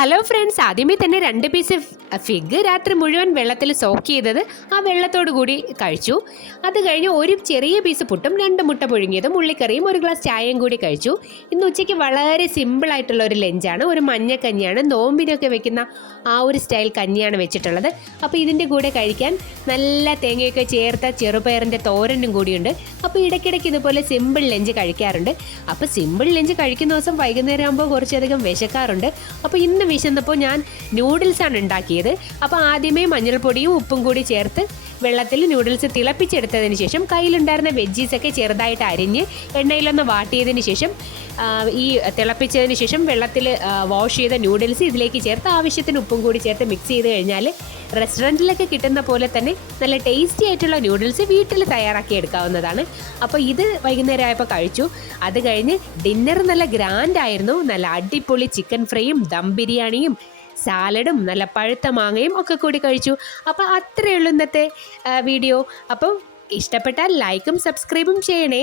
Hello friends, ആദ്യമേ തന്നെ 2 piece fig രാത്രി മുഴുവൻ വെള്ളത്തിൽ സോക്ക് ചെയ്തത് ആ വെള്ളത്തോടു കൂടി കഴിച്ചു. അത് കഴിഞ്ഞ് ഒരു ചെറിയ പീസ് പുട്ടും 2 മുട്ട പുഴുങ്ങിയതും ഉള്ളിക്കറിയും 1 ഗ്ലാസ് ചായയും കൂടി കഴിച്ചു. ഇന്ന് ഉച്ചയ്ക്ക് വളരെ സിമ്പിളായിട്ടുള്ള ഒരു ലഞ്ചാണ്. ഒരു മഞ്ഞക്കഞ്ഞിയാണ്, നോമ്പിനൊക്കെ വെക്കുന്ന ആ ഒരു സ്റ്റൈൽ കഞ്ഞിയാണ് വെച്ചിട്ടുള്ളത്. അപ്പോൾ ഇതിൻ്റെ കൂടെ കഴിക്കാൻ നല്ല തേങ്ങയൊക്കെ ചേർത്ത ചെറുപയറിൻ്റെ തോരനും കൂടിയുണ്ട്. അപ്പോൾ ഇടയ്ക്കിടയ്ക്ക് ഇതുപോലെ സിമ്പിൾ ലഞ്ച് കഴിക്കാറുണ്ട്. അപ്പോൾ സിമ്പിൾ ലഞ്ച് കഴിക്കുന്ന ദിവസം വൈകുന്നേരം ആകുമ്പോൾ കുറച്ചധികം വിശക്കാറുണ്ട്. അപ്പോൾ ഇന്ന് വിശന്നപ്പോൾ ഞാൻ നൂഡിൽസാണ് ഉണ്ടാക്കിയത്. അപ്പോൾ ആദ്യമേ മഞ്ഞൾപ്പൊടിയും ഉപ്പും കൂടി ചേർത്ത് വെള്ളത്തിൽ നൂഡിൽസ് തിളപ്പിച്ചെടുത്തതിന് ശേഷം കയ്യിലുണ്ടായിരുന്ന വെജീസൊക്കെ ചെറുതായിട്ട് അരിഞ്ഞ് എണ്ണയിലൊന്ന് വാട്ടിയതിന് ശേഷം ഈ തിളപ്പിച്ചതിന് ശേഷം വെള്ളത്തിൽ വാഷ് ചെയ്ത നൂഡിൽസ് ഇതിലേക്ക് ചേർത്ത് ആവശ്യത്തിന് ഉപ്പും കൂടി ചേർത്ത് മിക്സ് ചെയ്ത് കഴിഞ്ഞാൽ റെസ്റ്റോറൻറ്റിലൊക്കെ കിട്ടുന്ന പോലെ തന്നെ നല്ല ടേസ്റ്റി ആയിട്ടുള്ള നൂഡിൽസ് വീട്ടിൽ തയ്യാറാക്കി എടുക്കാവുന്നതാണ്. അപ്പോൾ ഇത് വൈകുന്നേരം ആയപ്പോൾ കഴിച്ചു. അത് കഴിഞ്ഞ് ഡിന്നർ നല്ല ഗ്രാൻഡ് ആയിരുന്നു. നല്ല അടിപൊളി ചിക്കൻ ഫ്രൈയും ദം ബിരിയാണിയും സാലഡും നല്ല പഴുത്ത മാങ്ങയും ഒക്കെ കൂടി കഴിച്ചു. അപ്പോൾ അത്രയേ ഉള്ളൂ ഇന്നത്തെ വീഡിയോ. അപ്പം ഇഷ്ടപ്പെട്ടാൽ ലൈക്കും സബ്സ്ക്രൈബും ചെയ്യണേ.